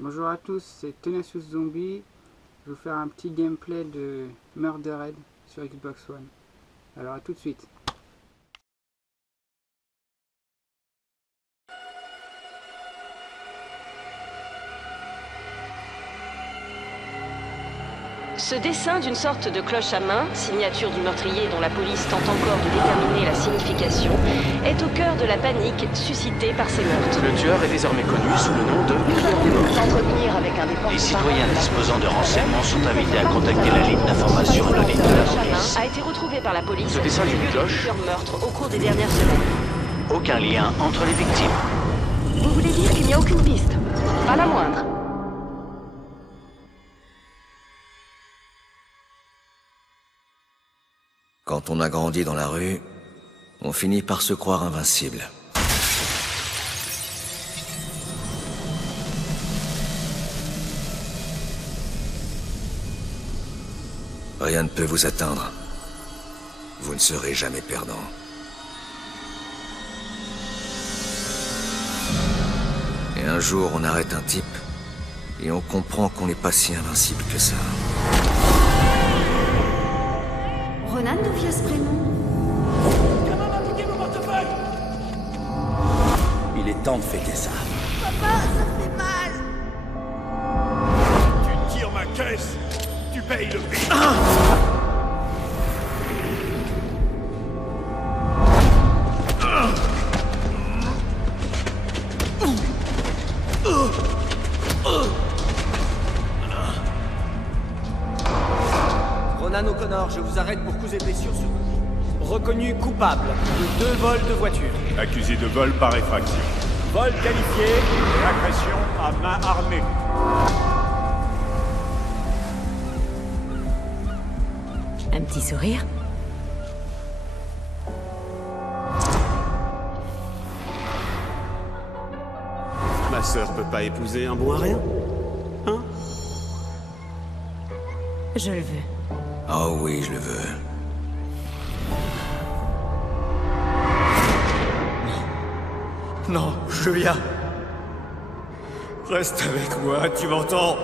Bonjour à tous, c'est Tenacious Zombie. Je vais vous faire un petit gameplay de Murdered sur Xbox One. Alors à tout de suite. Ce dessin d'une sorte de cloche à main, signature du meurtrier dont la police tente encore de déterminer la signification, est au cœur de la panique suscitée par ces meurtres. Le tueur est désormais connu sous le nom de Killer des morts. S'entretenir avec un des porte-parole. Les citoyens disposant de renseignements sont invités à contacter la ligne d'information anonyme de la cloche à main police. a été retrouvé par la police Ce dessin sur les d'une lieux de cloche plusieurs meurtres au cours des dernières semaines. Aucun lien entre les victimes. Vous voulez dire qu'il n'y a aucune piste? Pas la moindre. Quand on a grandi dans la rue, on finit par se croire invincible. Rien ne peut vous atteindre. Vous ne serez jamais perdant. Et un jour, on arrête un type, et on comprend qu'on n'est pas si invincible que ça. Ronan, d'où vient ce prénom? Il est temps de fêter ça. Papa, ça fait mal! Tu tires ma caisse, tu payes le prix. Ronan O'Connor, je vous arrête pour coups et blessures sur vous. Reconnu coupable de 2 vols de voiture. Accusé de vol par effraction. Vol qualifié et agression à main armée. Un petit sourire? Ma sœur peut pas épouser un bon à rien. Hein? Je le veux. Oh oui, je le veux. Non, Julia. Reste avec moi, tu m'entends?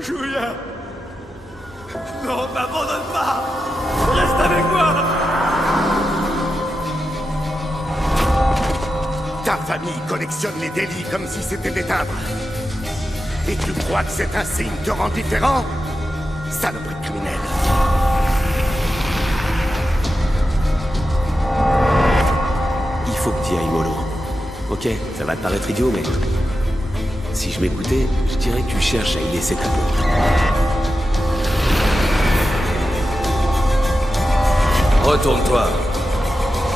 Julia. Non, m'abandonne pas. Reste avec moi. Ta famille collectionne les délits comme si c'était des timbres. Et tu crois que cet insigne te rend différent? Saloperie criminelle. Il faut que tu y ailles mollo. Ok, ça va te paraître idiot, mais... Si je m'écoutais, je dirais que tu cherches à y laisser ta peau. Retourne-toi.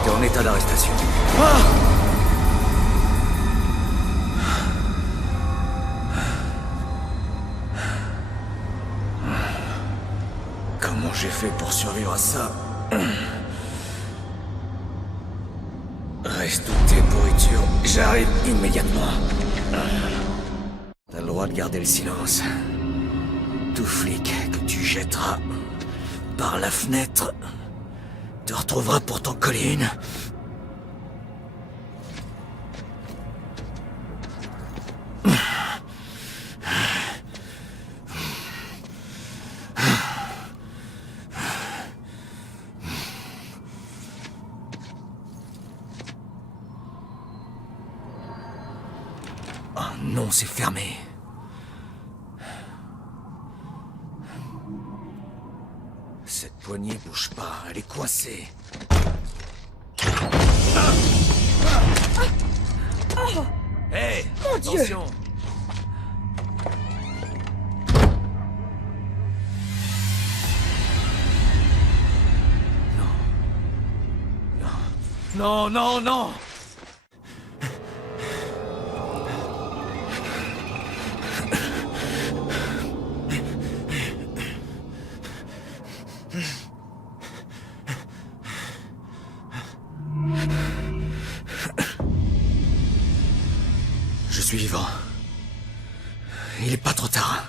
T'es en état d'arrestation. Comment j'ai fait pour survivre à ça? Reste toutes tes pourritures. J'arrive immédiatement. T'as le droit de garder le silence. Tout flic que tu jetteras par la fenêtre te retrouvera pour t'en coller une. Oh non, c'est fermé. Cette poignée bouge pas, elle est coincée. Hé, Mon Dieu! attention. Non, non, non! Je suis vivant. Il est pas trop tard.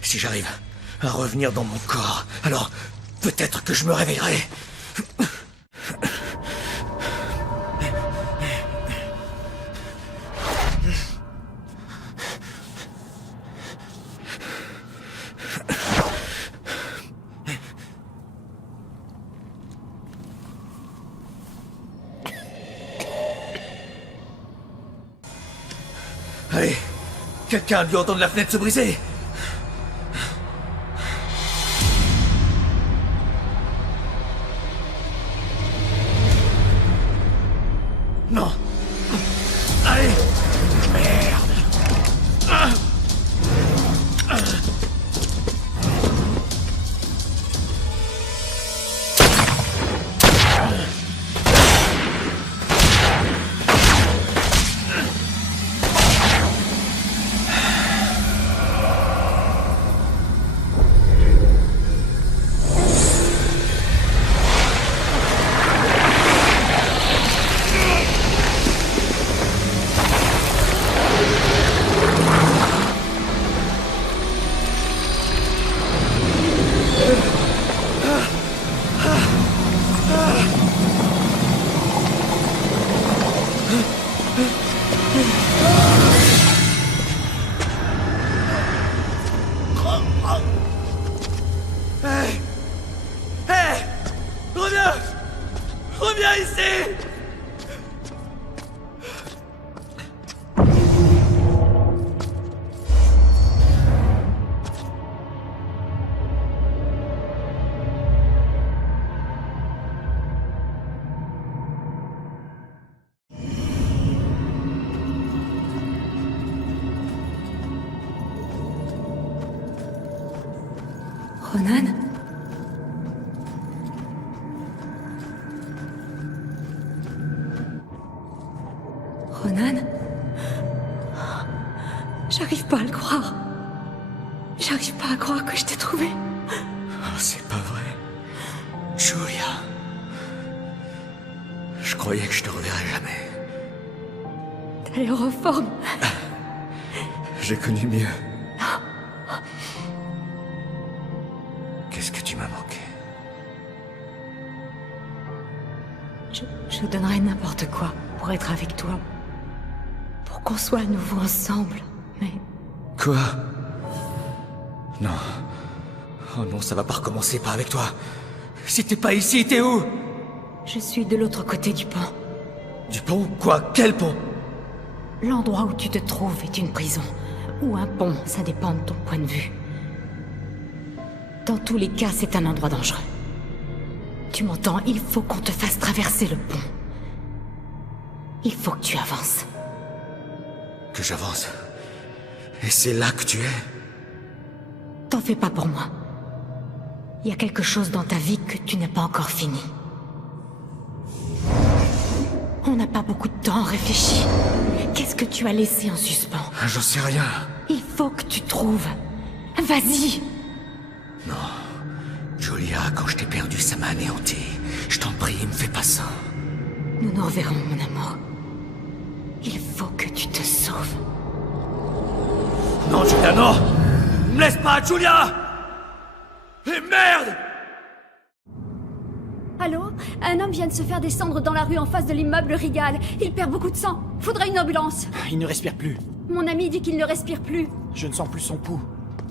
Si j'arrive à revenir dans mon corps, alors peut-être que je me réveillerai. Allez, quelqu'un a dû entendre la fenêtre se briser. Non. Allez. Merde. Reviens ici! Ronan? Ronan? J'arrive pas à le croire. J'arrive pas à croire que je t'ai trouvé. Oh, c'est pas vrai. Julia. Je croyais que je te reverrais jamais. T'as l'air en forme. J'ai connu mieux. Qu'est-ce que tu m'as manqué? Je donnerais n'importe quoi pour être avec toi. Pour qu'on soit à nouveau ensemble. Mais Quoi? Non. Oh non, ça va pas recommencer, pas avec toi. Si t'es pas ici, t'es où? je suis de l'autre côté du pont. Du pont? Quoi? Quel pont? L'endroit où tu te trouves est une prison. Ou un pont, ça dépend de ton point de vue. Dans tous les cas, c'est un endroit dangereux. Tu m'entends? Il faut qu'on te fasse traverser le pont. Il faut que tu avances. Que j'avance. Et c'est là que tu es? T'en fais pas pour moi. Il y a quelque chose dans ta vie que tu n'as pas encore fini. On n'a pas beaucoup de temps à réfléchir. Qu'est-ce que tu as laissé en suspens? J'en sais rien. Il faut que tu trouves. Vas-y! Non. Julia, quand je t'ai perdu, ça m'a anéanti. Je t'en prie, me fais pas ça. Nous nous reverrons, mon amour. Il faut que tu te sauves. Non, Julia, non! Me laisse pas, Julia! Et merde! Allô? Un homme vient de se faire descendre dans la rue en face de l'immeuble Rigal. Il perd beaucoup de sang. Faudrait une ambulance. Il ne respire plus. Mon ami dit qu'il ne respire plus. Je ne sens plus son pouls.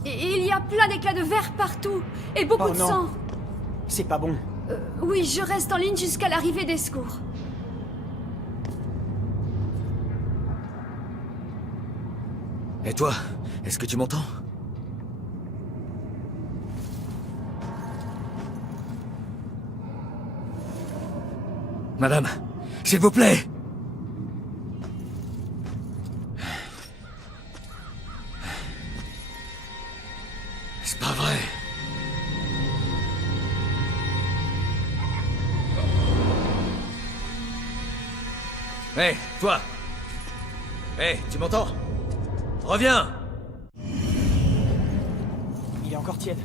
Et il y a plein d'éclats de verre partout. Et beaucoup de non. sang. C'est pas bon. Oui, je reste en ligne jusqu'à l'arrivée des secours. Et toi, est-ce que tu m'entends? Madame, s'il vous plaît! C'est pas vrai. Hé, toi! Hé, tu m'entends? Reviens! Il est encore tiède.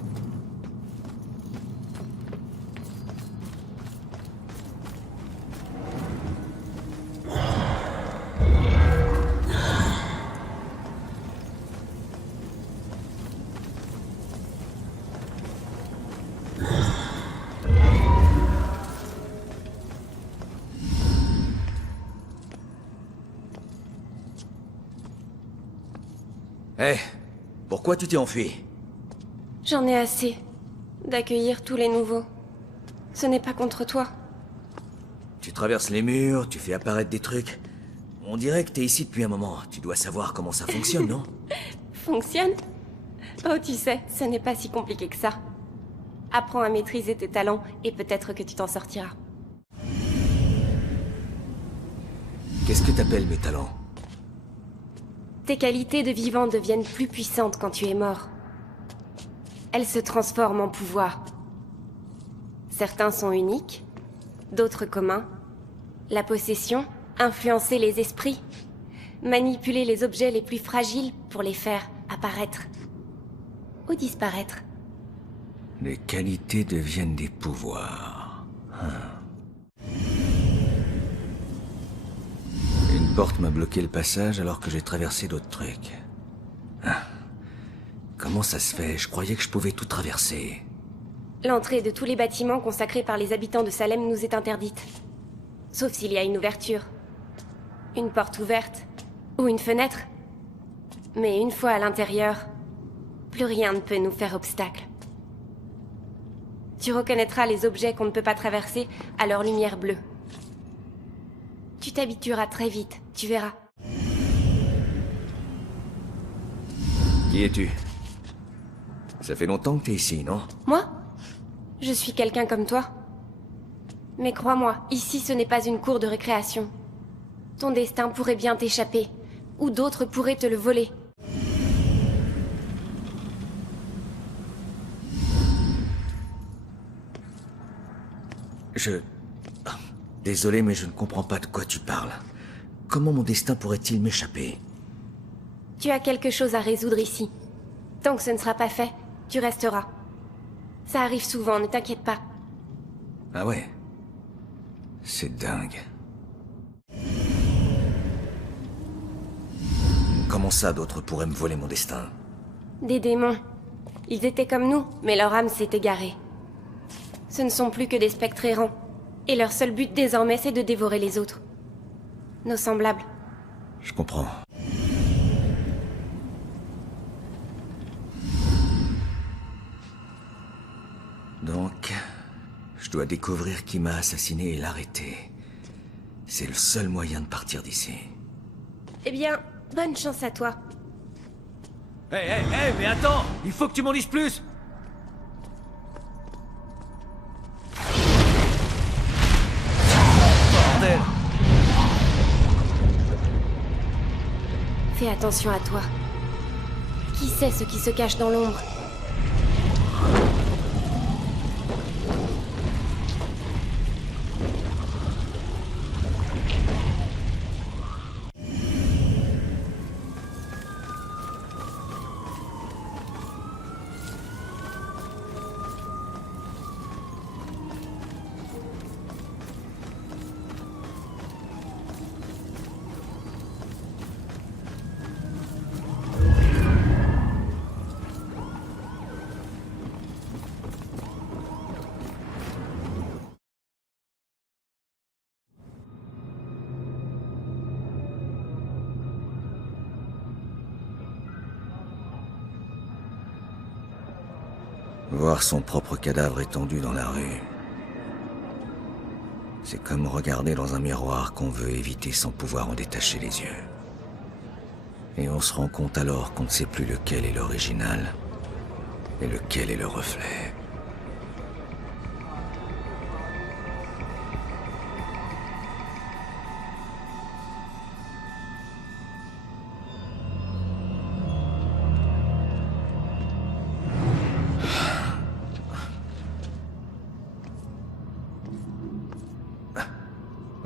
Hé, pourquoi tu t'es enfui? J'en ai assez d'accueillir tous les nouveaux. Ce n'est pas contre toi. Tu traverses les murs, tu fais apparaître des trucs. On dirait que t'es ici depuis un moment. Tu dois savoir comment ça fonctionne, non? Fonctionne? Oh, tu sais, ce n'est pas si compliqué que ça. Apprends à maîtriser tes talents et peut-être que tu t'en sortiras. Qu'est-ce que t'appelles mes talents? Tes qualités de vivant deviennent plus puissantes quand tu es mort. Elles se transforment en pouvoir. Certains sont uniques, d'autres communs. La possession, influencer les esprits, manipuler les objets les plus fragiles pour les faire apparaître ou disparaître. Les qualités deviennent des pouvoirs. Une porte m'a bloqué le passage alors que j'ai traversé d'autres trucs. Comment ça se fait? Je croyais que je pouvais tout traverser. L'entrée de tous les bâtiments consacrés par les habitants de Salem nous est interdite. Sauf s'il y a une ouverture. Une porte ouverte. Ou une fenêtre. Mais une fois à l'intérieur, plus rien ne peut nous faire obstacle. Tu reconnaîtras les objets qu'on ne peut pas traverser à leur lumière bleue. Tu t'habitueras très vite, tu verras. Qui es-tu? Ça fait longtemps que t'es ici, non? Moi? Je suis quelqu'un comme toi. Mais crois-moi, ici ce n'est pas une cour de récréation. Ton destin pourrait bien t'échapper, ou d'autres pourraient te le voler. Désolé, mais je ne comprends pas de quoi tu parles. Comment mon destin pourrait-il m'échapper? Tu as quelque chose à résoudre ici. Tant que ce ne sera pas fait, tu resteras. Ça arrive souvent, ne t'inquiète pas. Ah ouais? C'est dingue. Comment ça, d'autres pourraient me voler mon destin? Des démons. Ils étaient comme nous, mais leur âme s'est égarée. Ce ne sont plus que des spectres errants. Et leur seul but désormais, c'est de dévorer les autres. Nos semblables. Je comprends. Donc, je dois découvrir qui m'a assassiné et l'arrêter. C'est le seul moyen de partir d'ici. Eh bien, bonne chance à toi. Hé, mais attends! Il faut que tu m'en dises plus! Bordel! Fais attention à toi. Qui sait ce qui se cache dans l'ombre? Voir son propre cadavre étendu dans la rue. C'est comme regarder dans un miroir qu'on veut éviter sans pouvoir en détacher les yeux. Et on se rend compte alors qu'on ne sait plus lequel est l'original et lequel est le reflet.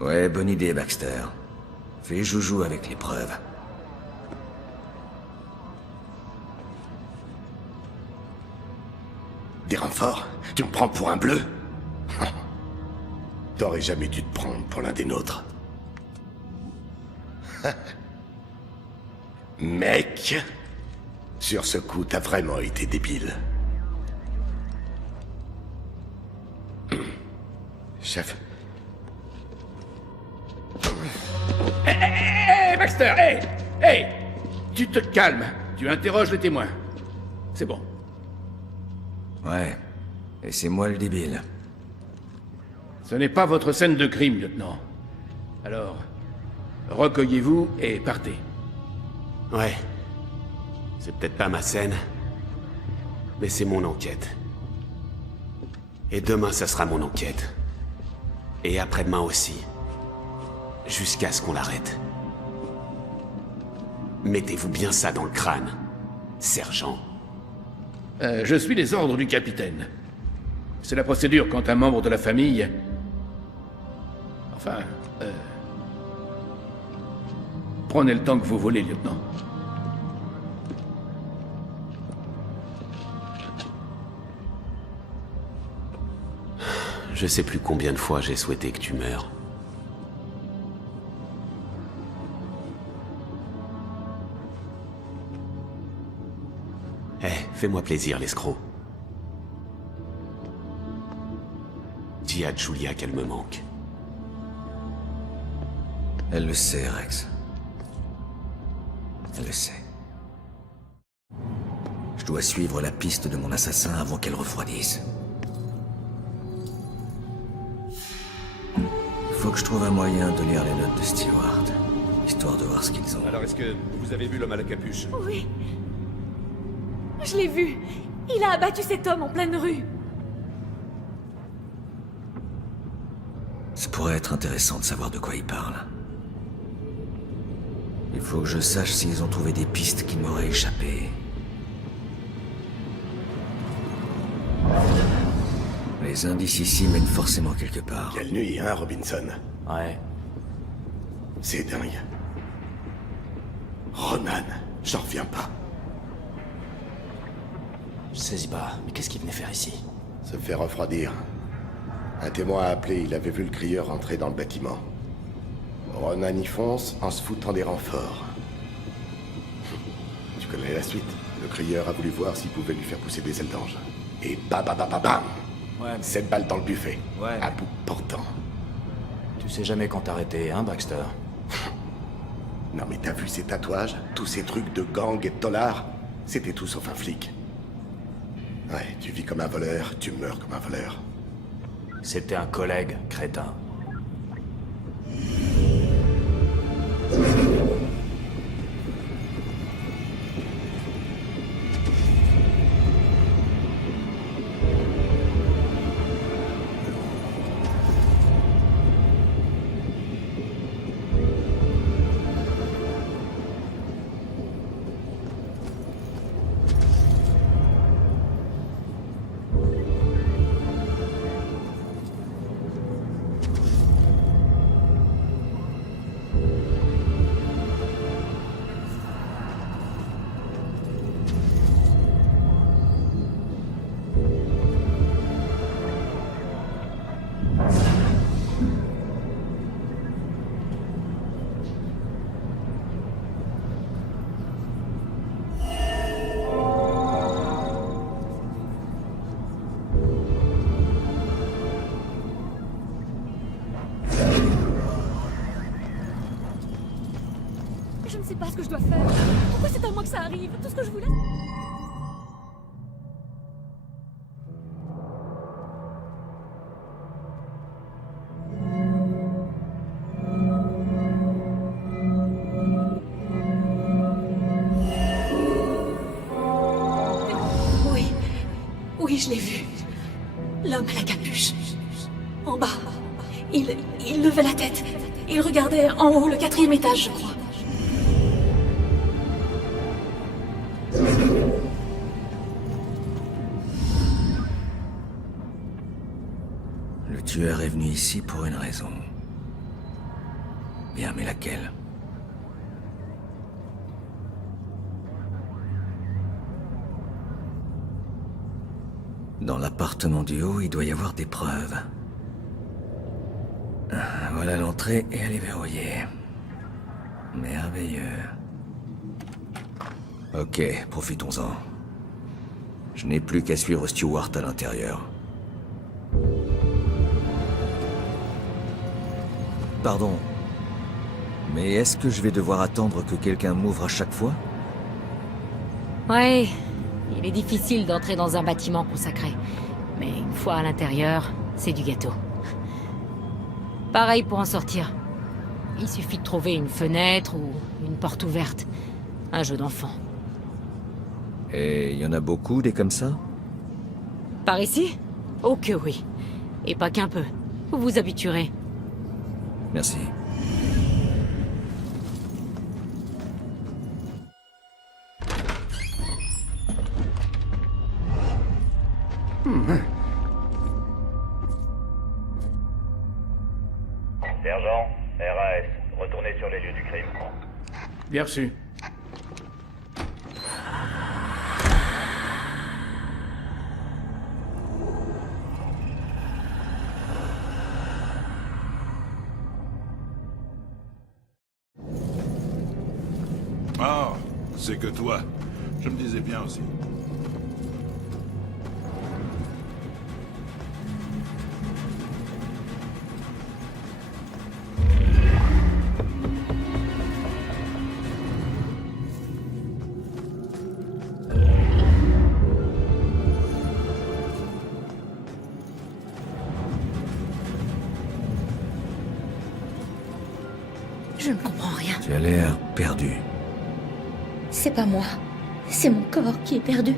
Ouais, bonne idée, Baxter. Fais joujou avec les preuves. Des renforts? Tu me prends pour un bleu? T'aurais jamais dû te prendre pour l'un des nôtres. Mec, sur ce coup, t'as vraiment été débile. Chef. Hé, Baxter, hé! Tu te calmes, tu interroges les témoins. C'est bon. Ouais, et c'est moi le débile. Ce n'est pas votre scène de crime, lieutenant. Alors, recueillez-vous et partez. Ouais. C'est peut-être pas ma scène, mais c'est mon enquête. Et demain, ça sera mon enquête. Et après-demain aussi. Jusqu'à ce qu'on l'arrête. Mettez-vous bien ça dans le crâne, sergent. Je suis les ordres du capitaine. C'est la procédure quand un membre de la famille... Enfin... Prenez le temps que vous voulez, lieutenant. Je sais plus combien de fois j'ai souhaité que tu meurs. Fais-moi plaisir, l'escroc. Dis à Julia qu'elle me manque. Elle le sait, Rex. Elle le sait. Je dois suivre la piste de mon assassin avant qu'elle refroidisse. Il faut que je trouve un moyen de lire les notes de Stewart, histoire de voir ce qu'ils ont. Alors, est-ce que vous avez vu l'homme à la capuche? Oui. Je l'ai vu. Il a abattu cet homme en pleine rue. Ça pourrait être intéressant de savoir de quoi il parle. Il faut que je sache s'ils ont trouvé des pistes qui m'auraient échappé. Les indices ici mènent forcément quelque part. Quelle nuit, hein, Robinson? Ouais. C'est dingue. Ronan, j'en reviens pas. Je saisis pas, mais qu'est-ce qu'il venait faire ici? Se fait refroidir. Un témoin a appelé, il avait vu le crieur rentrer dans le bâtiment. Ronan y fonce en se foutant des renforts. Tu connais la suite. Le crieur a voulu voir s'il pouvait lui faire pousser des ailes d'ange. Et bam. Ouais. 7 balles dans le buffet. Ouais. À bout portant. Tu sais jamais quand t'arrêter, hein, Baxter? Non mais t'as vu ces tatouages? Tous ces trucs de gang et de dollars? C'était tout sauf un flic. Ouais, tu vis comme un voleur, tu meurs comme un voleur. C'était un collègue, crétin. Je ne sais pas ce que je dois faire. Pourquoi c'est à moi que ça arrive? Tout ce que je voulais... Oui, je l'ai vu. L'homme à la capuche. En bas. Il levait la tête. Il regardait en haut, le 4e étage, je crois. Le tueur est venu ici pour une raison. Bien, mais laquelle? Dans l'appartement du haut, il doit y avoir des preuves. Voilà l'entrée et elle est verrouillée. Merveilleux. Ok, profitons-en. Je n'ai plus qu'à suivre Stewart à l'intérieur. Pardon. Mais est-ce que je vais devoir attendre que quelqu'un m'ouvre à chaque fois? Ouais, il est difficile d'entrer dans un bâtiment consacré. Mais une fois à l'intérieur, c'est du gâteau. Pareil pour en sortir. Il suffit de trouver une fenêtre ou une porte ouverte. Un jeu d'enfant. Et il y en a beaucoup des comme ça? Par ici? Oh que oui. Et pas qu'un peu. Vous vous habituerez. Merci. Sergent, RAS, retournez sur les lieux du crime. Bien reçu. Ah, c'est que toi. Je me disais bien aussi. Je ne comprends rien. Tu as l'air perdu. C'est pas moi. C'est mon corps qui est perdu.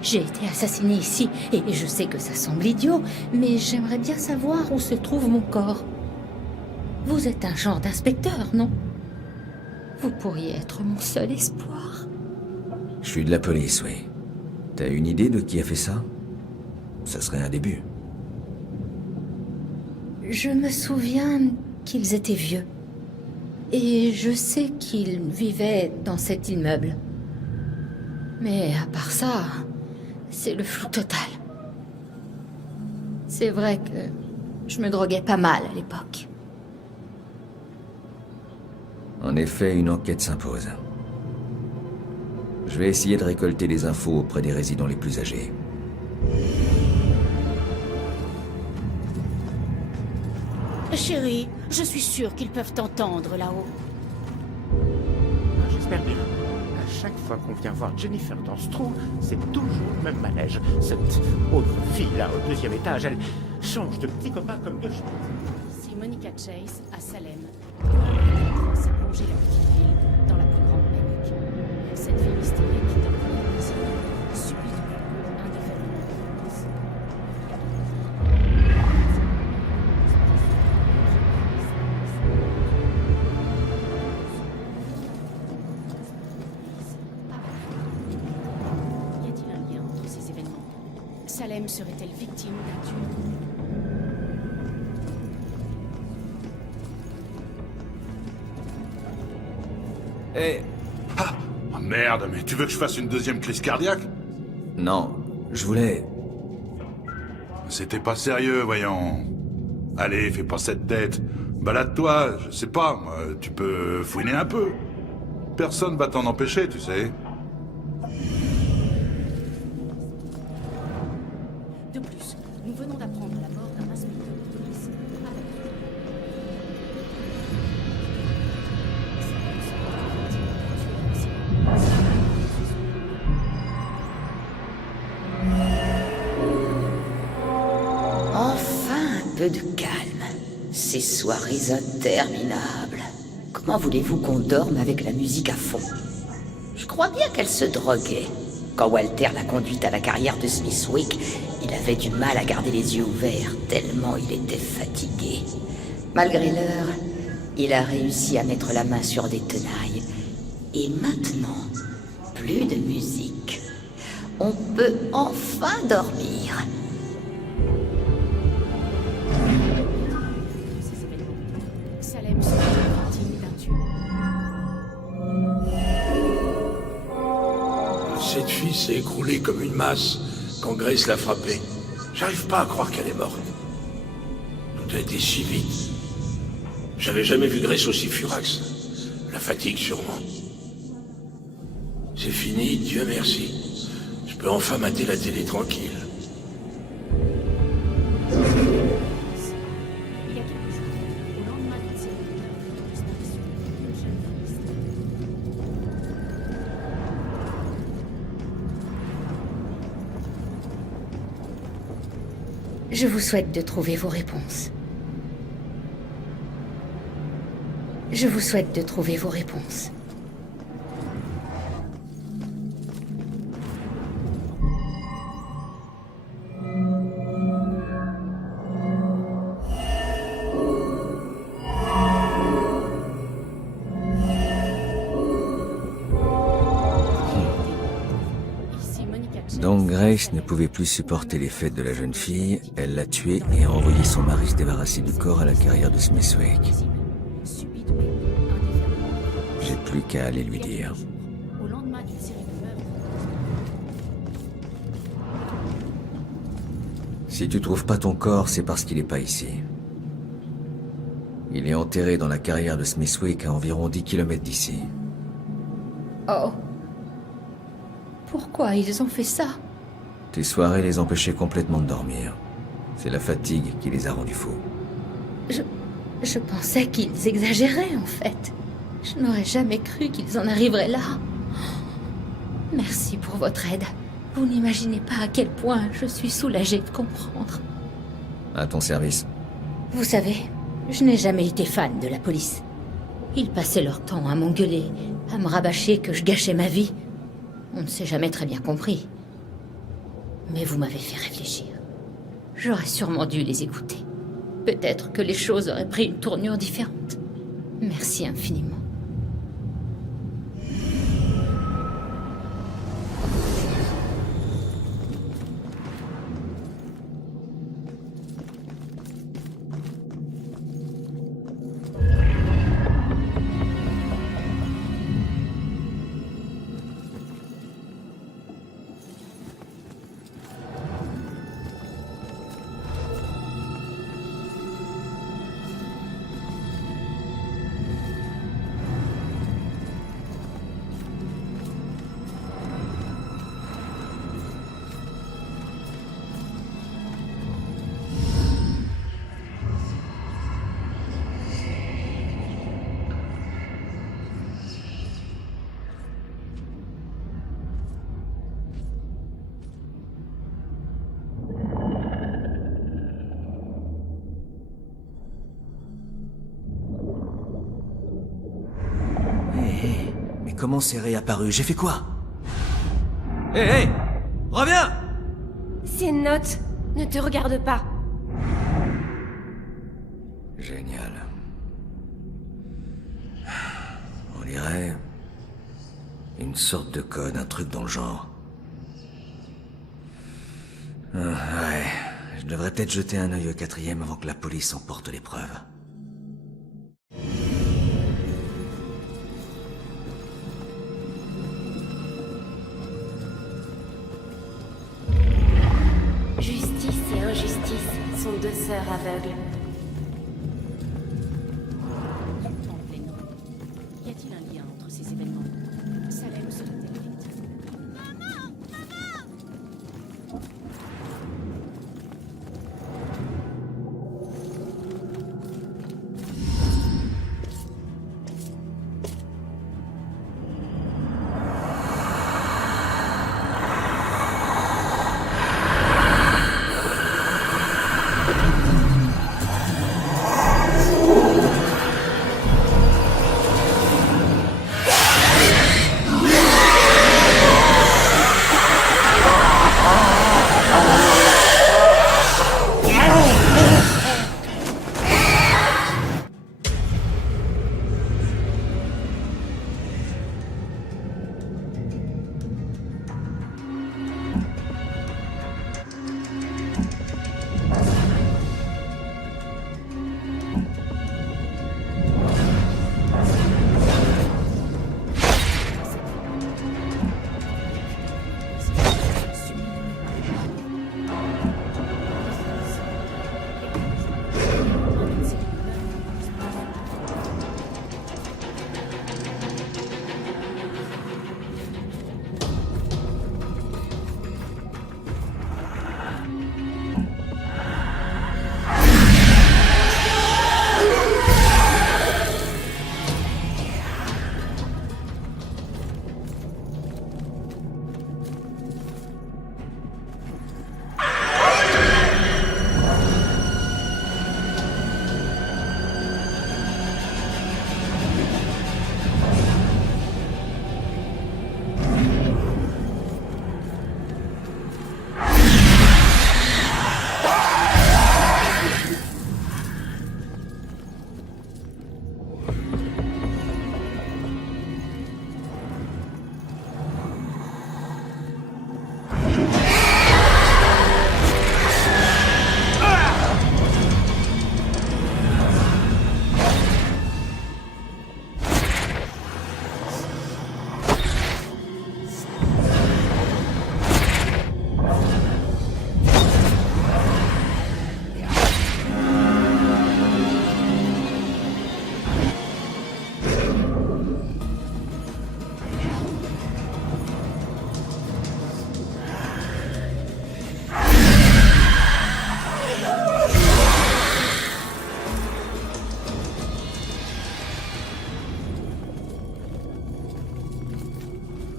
J'ai été assassinée ici, et je sais que ça semble idiot, mais j'aimerais bien savoir où se trouve mon corps. Vous êtes un genre d'inspecteur, non? Vous pourriez être mon seul espoir. Je suis de la police, oui. T'as une idée de qui a fait ça? Ça serait un début. Je me souviens qu'ils étaient vieux. Et je sais qu'ils vivaient dans cet immeuble. Mais à part ça, c'est le flou total. C'est vrai que je me droguais pas mal à l'époque. En effet, une enquête s'impose. Je vais essayer de récolter des infos auprès des résidents les plus âgés. Chérie, je suis sûre qu'ils peuvent t'entendre là-haut. J'espère bien. À chaque fois qu'on vient voir Jennifer dans ce trou, c'est toujours le même manège. Cette autre fille là au deuxième étage, elle change de petit copain comme de cheveux. C'est Monica Chase à Salem. Elle s'est plongée la petite ville dans la plus grande panique. Cette fille mystérieuse qui dormait ici subit un déferlement de violence. Y a-t-il un lien entre ces événements? Salem serait-elle victime d'un tueur? Eh. Ah, oh merde, mais tu veux que je fasse une deuxième crise cardiaque? Non, je voulais... C'était pas sérieux, voyons. Allez, fais pas cette tête. Balade-toi, je sais pas, moi, tu peux fouiner un peu. Personne va t'en empêcher, tu sais. De plus, nous venons d'apprendre la mort d'un inspecteur de police. Enfin un peu de calme. Ces soirées interminables. Comment voulez-vous qu'on dorme avec la musique à fond? Je crois bien qu'elle se droguait. Quand Walter l'a conduite à la carrière de Smithwick, il avait du mal à garder les yeux ouverts, tellement il était fatigué. Malgré l'heure, il a réussi à mettre la main sur des tenailles. Et maintenant, plus de musique. On peut enfin dormir. Salem serait victime d'un tueur. Cette fille s'est écroulée comme une masse quand Grace l'a frappée. J'arrive pas à croire qu'elle est morte. Tout a été si vite. J'avais jamais vu Grace aussi furax. La fatigue, sûrement. C'est fini, Dieu merci. Je peux enfin mater la télé tranquille. Il y a quelques jours, au lendemain d'une série de meurtres de disparition, une jeune fille Je vous souhaite de trouver vos réponses. Je vous souhaite de trouver vos réponses. Donc Grace ne pouvait plus supporter les faits de la jeune fille, elle l'a tuée et a envoyé son mari se débarrasser du corps à la carrière de Smithwick. J'ai plus qu'à aller lui dire. Au lendemain d'une série de meurtres, Si tu trouves pas ton corps, c'est parce qu'il est pas ici. Il est enterré dans la carrière de Smithwick à environ 10 km d'ici. Oh. Pourquoi ils ont fait ça? Tes soirées les empêchaient complètement de dormir. C'est la fatigue qui les a rendus fous. Je pensais qu'ils exagéraient, en fait. Je n'aurais jamais cru qu'ils en arriveraient là. Merci pour votre aide. Vous n'imaginez pas à quel point je suis soulagée de comprendre. À ton service. Vous savez, je n'ai jamais été fan de la police. Ils passaient leur temps à m'engueuler, à me rabâcher que je gâchais ma vie. On ne s'est jamais très bien compris. Mais vous m'avez fait réfléchir. J'aurais sûrement dû les écouter. Peut-être que les choses auraient pris une tournure différente. Merci infiniment. Mais comment c'est réapparu? J'ai fait quoi? Hé, reviens! C'est une note. Ne te regarde pas. Génial. On dirait... une sorte de code, un truc dans le genre. Ouais, je devrais peut-être jeter un œil au 4e avant que la police emporte les preuves. Justice et injustice sont deux sœurs aveugles. y a-t-il un lien entre ces événements? Salem serait-elle victime?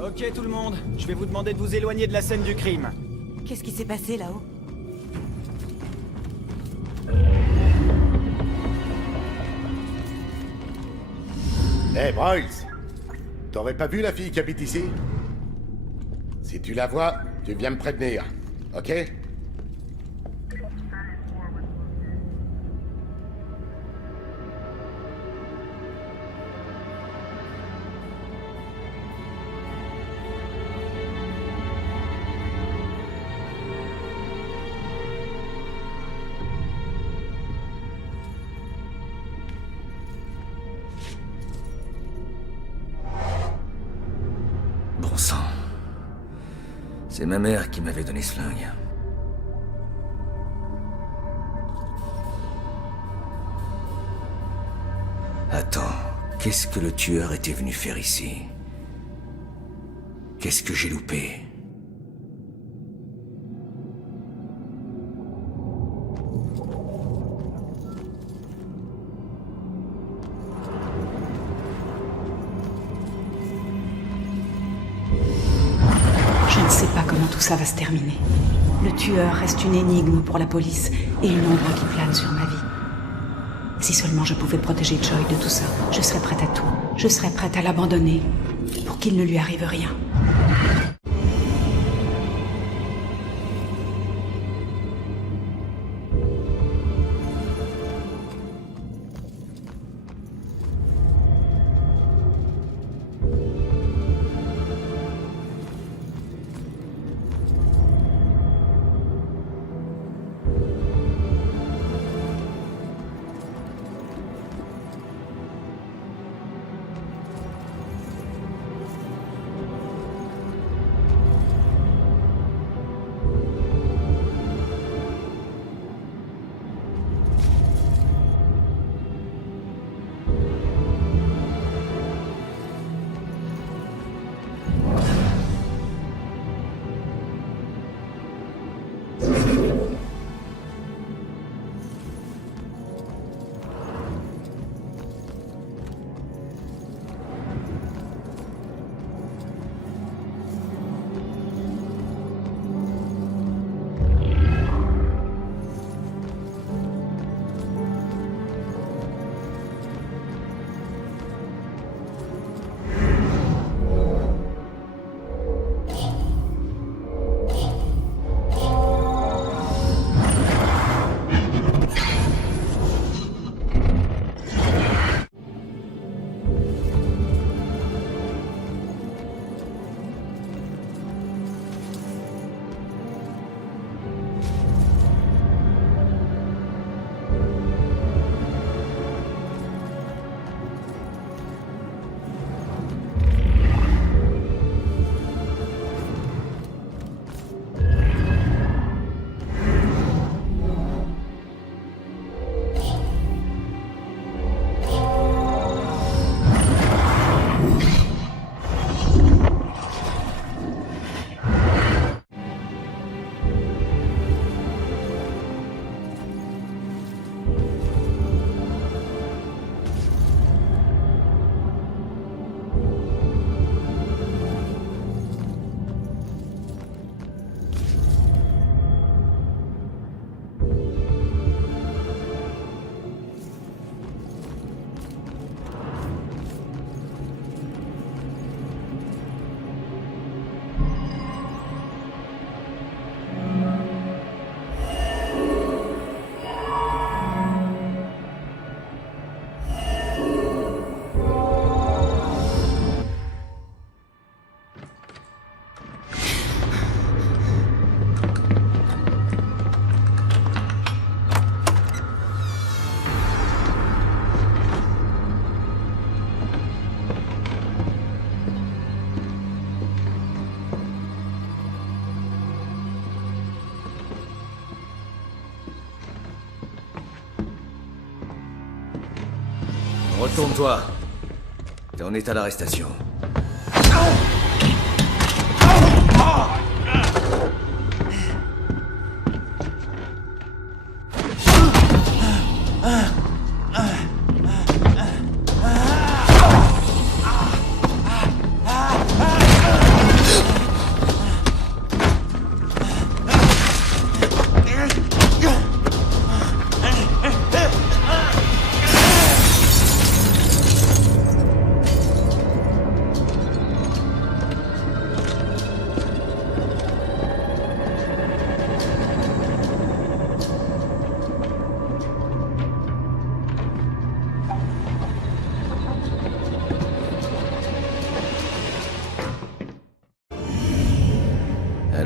Ok tout le monde, je vais vous demander de vous éloigner de la scène du crime. Qu'est-ce qui s'est passé là-haut? Hé, Bryce! T'aurais pas vu la fille qui habite ici? Si tu la vois, tu viens me prévenir, ok? Bon sang. C'est ma mère qui m'avait donné ce flingue. Attends, qu'est-ce que le tueur était venu faire ici? Qu'est-ce que j'ai loupé? Je ne sais pas comment tout ça va se terminer. Le tueur reste une énigme pour la police et une ombre qui plane sur ma vie. Si seulement je pouvais protéger Joy de tout ça, je serais prête à tout. Je serais prête à l'abandonner pour qu'il ne lui arrive rien. Retourne-toi. T'es en état d'arrestation.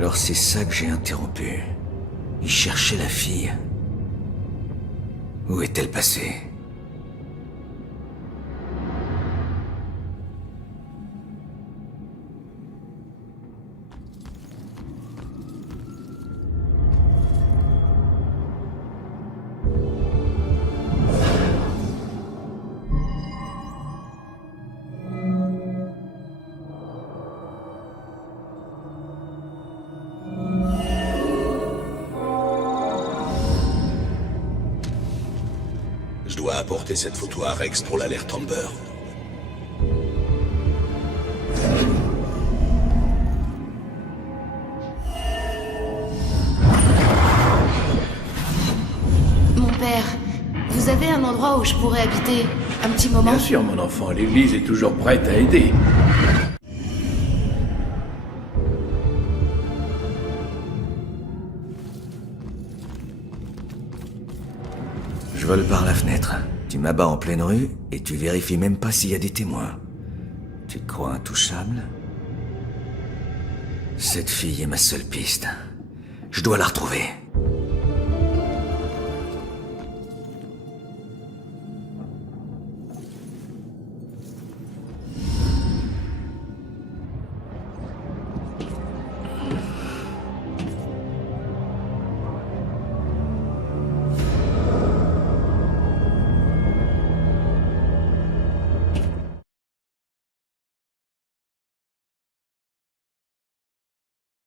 Alors c'est ça que j'ai interrompu. Il cherchait la fille. Où est-elle passée? Je dois apporter cette photo à Rex pour l'alerte Amber. Mon père, vous avez un endroit où je pourrais habiter un petit moment? Bien sûr, mon enfant, l'église est toujours prête à aider. Je vole par la fenêtre. Tu m'abats en pleine rue et tu vérifies même pas s'il y a des témoins. Tu te crois intouchable? Cette fille est ma seule piste. Je dois la retrouver.